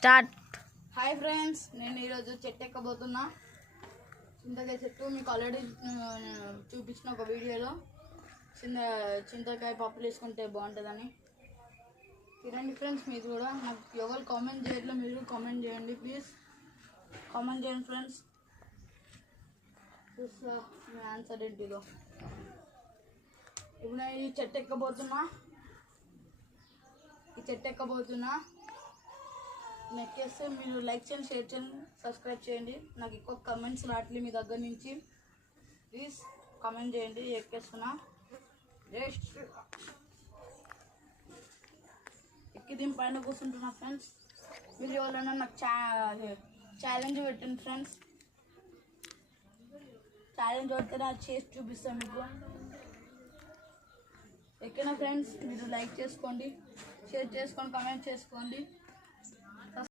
Start. Hi friends, నేను ఈరోజు చెట్టు ఎక్కబోతున్నా. చింతకాయ చెట్టు మీకు ఆల్రెడీ చూపించిన ఒక వీడియోలో చింతకాయ పప్పులు వేసుకుంటే బాగుంటుందని. తినండి ఫ్రెండ్స్, మీరు కూడా. నాకు ఎవరు కామెంట్ చేయట్లేదు, మీరు కామెంట్ చేయండి ప్లీజ్. కామెంట్ చేయండి ఫ్రెండ్స్. చూస్తా మీ ఆన్సర్ ఏంటిదో. ఇప్పుడు నేను ఈ చెట్టు ఎక్కబోతున్నా. నెక్కేస్తే మీరు లైక్ చేయండి, షేర్ చేయండి, సబ్స్క్రైబ్ చేయండి. నాకు ఎక్కువ కమెంట్స్ రావట్లేదు మీ దగ్గర నుంచి. ప్లీజ్ కామెంట్ చేయండి. ఎక్కేస్తున్నా, ఎక్కి దీని పైన కూర్చుంటున్నా ఫ్రెండ్స్. మీరు ఎవరైనా నాకు ఛాలెంజ్ పెట్టండి ఫ్రెండ్స్. ఛాలెంజ్ పెడితే అది చేసి చూపిస్తాను మీకు. ఎక్కిన ఫ్రెండ్స్, మీరు లైక్ చేసుకోండి, షేర్ చేసుకోండి, కామెంట్ చేసుకోండి.